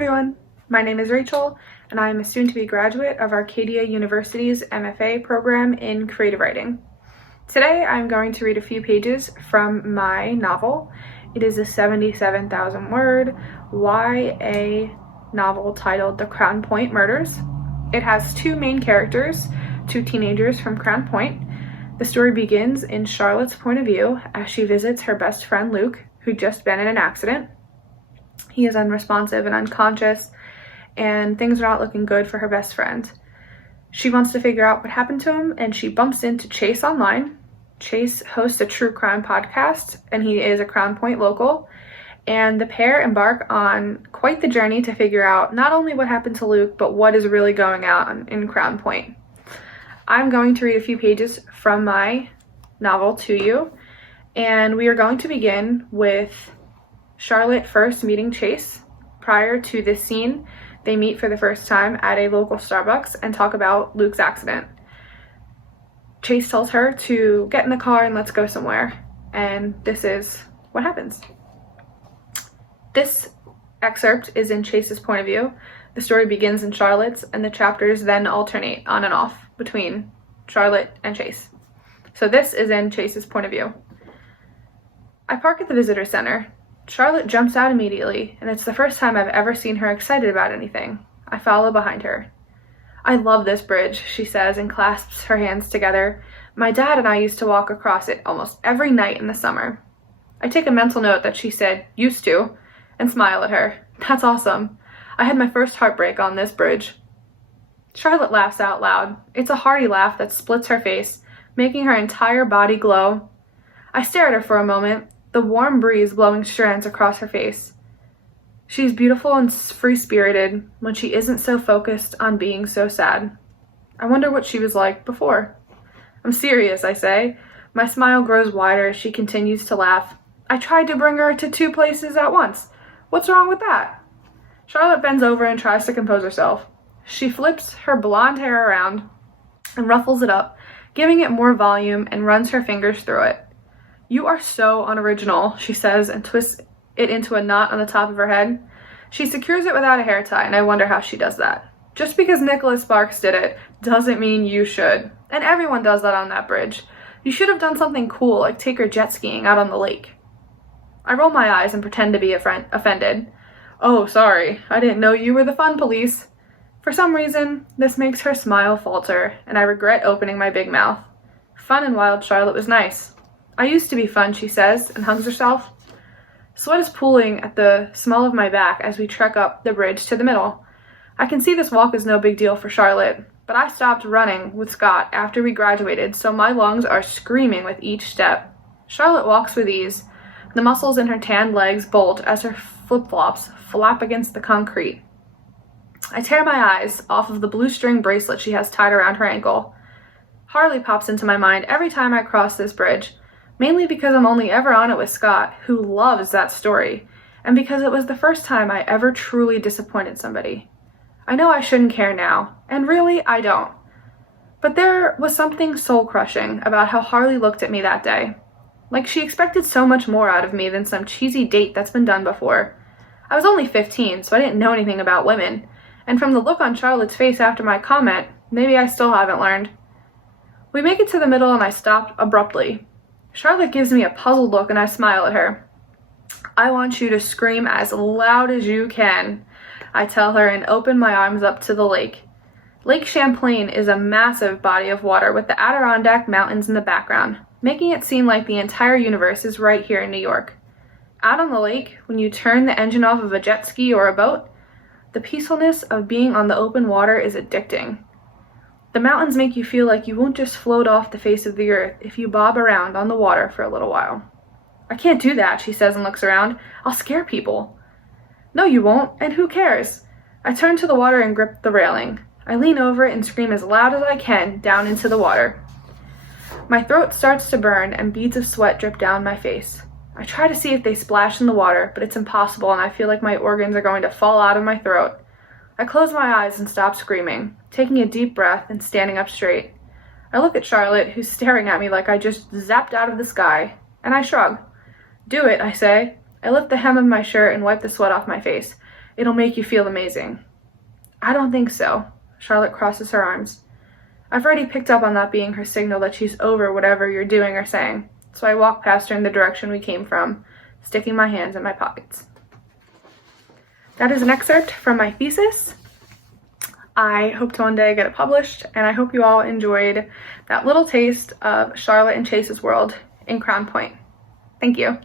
everyone, my name is Rachel and I am a soon-to-be graduate of Arcadia University's MFA program in creative writing. Today I'm going to read a few pages from my novel. It is a 77,000 word YA novel titled The Crown Point Murders. It has two main characters, two teenagers from Crown Point. The story begins in Charlotte's point of view as she visits her best friend Luke, who'd just been in an accident. He is unresponsive and unconscious, and things are not looking good for her best friend. She wants to figure out what happened to him, and she bumps into Chase online. Chase hosts a true crime podcast, and he is a Crown Point local, and the pair embark on quite the journey to figure out not only what happened to Luke, but what is really going on in Crown Point. I'm going to read a few pages from my novel to you, and we are going to begin with Charlotte first meeting Chase. Prior to this scene, they meet for the first time at a local Starbucks and talk about Luke's accident. Chase tells her to get in the car and let's go somewhere, and this is what happens. This excerpt is in Chase's point of view. The story begins in Charlotte's, and the chapters then alternate on and off between Charlotte and Chase. So this is in Chase's point of view. I park at the visitor center. Charlotte jumps out immediately, and it's the first time I've ever seen her excited about anything. I follow behind her. "I love this bridge," she says and clasps her hands together. "My dad and I used to walk across it almost every night in the summer." I take a mental note that she said, "used to," and smile at her. "That's awesome. I had my first heartbreak on this bridge." Charlotte laughs out loud. It's a hearty laugh that splits her face, making her entire body glow. I stare at her for a moment, the warm breeze blowing strands across her face. She's beautiful and free-spirited when she isn't so focused on being so sad. I wonder what she was like before. "I'm serious," I say. My smile grows wider as she continues to laugh. "I tried to bring her to two places at once. What's wrong with that?" Charlotte bends over and tries to compose herself. She flips her blonde hair around and ruffles it up, giving it more volume, and runs her fingers through it. "You are so unoriginal," she says and twists it into a knot on the top of her head. She secures it without a hair tie, and I wonder how she does that. Just because Nicholas Sparks did it doesn't mean you should. And everyone does that on that bridge. You should have done something cool, like take her jet skiing out on the lake. I roll my eyes and pretend to be offended. "Oh, sorry. I didn't know you were the fun police." For some reason, this makes her smile falter, and I regret opening my big mouth. Fun and wild Charlotte was nice. "I used to be fun," she says, and hugs herself. Sweat is pooling at the small of my back as we trek up the bridge to the middle. I can see this walk is no big deal for Charlotte, but I stopped running with Scott after we graduated, so my lungs are screaming with each step. Charlotte walks with ease. The muscles in her tanned legs bolt as her flip-flops flap against the concrete. I tear my eyes off of the blue string bracelet she has tied around her ankle. Harley pops into my mind every time I cross this bridge, mainly because I'm only ever on it with Scott, who loves that story, and because it was the first time I ever truly disappointed somebody. I know I shouldn't care now, and really, I don't. But there was something soul-crushing about how Harley looked at me that day. Like she expected so much more out of me than some cheesy date that's been done before. I was only 15, so I didn't know anything about women, and from the look on Charlotte's face after my comment, maybe I still haven't learned. We make it to the middle and I stop abruptly. Charlotte gives me a puzzled look and I smile at her. "I want you to scream as loud as you can," I tell her and open my arms up to the lake. Lake Champlain is a massive body of water with the Adirondack Mountains in the background, making it seem like the entire universe is right here in New York. Out on the lake, when you turn the engine off of a jet ski or a boat, the peacefulness of being on the open water is addicting. The mountains make you feel like you won't just float off the face of the earth if you bob around on the water for a little while. "I can't do that," she says and looks around. "I'll scare people." "No, you won't, and who cares?" I turn to the water and grip the railing. I lean over it and scream as loud as I can down into the water. My throat starts to burn and beads of sweat drip down my face. I try to see if they splash in the water, but it's impossible and I feel like my organs are going to fall out of my throat. I close my eyes and stop screaming, taking a deep breath and standing up straight. I look at Charlotte, who's staring at me like I just zapped out of the sky, and I shrug. "Do it," I say. I lift the hem of my shirt and wipe the sweat off my face. It'll make you feel amazing." "I don't think so." Charlotte crosses her arms. I've already picked up on that being her signal that she's over whatever you're doing or saying, so I walk past her in the direction we came from, sticking my hands in my pockets. That is an excerpt from my thesis. I hope to one day get it published, and I hope you all enjoyed that little taste of Charlotte and Chase's world in Crown Point. Thank you.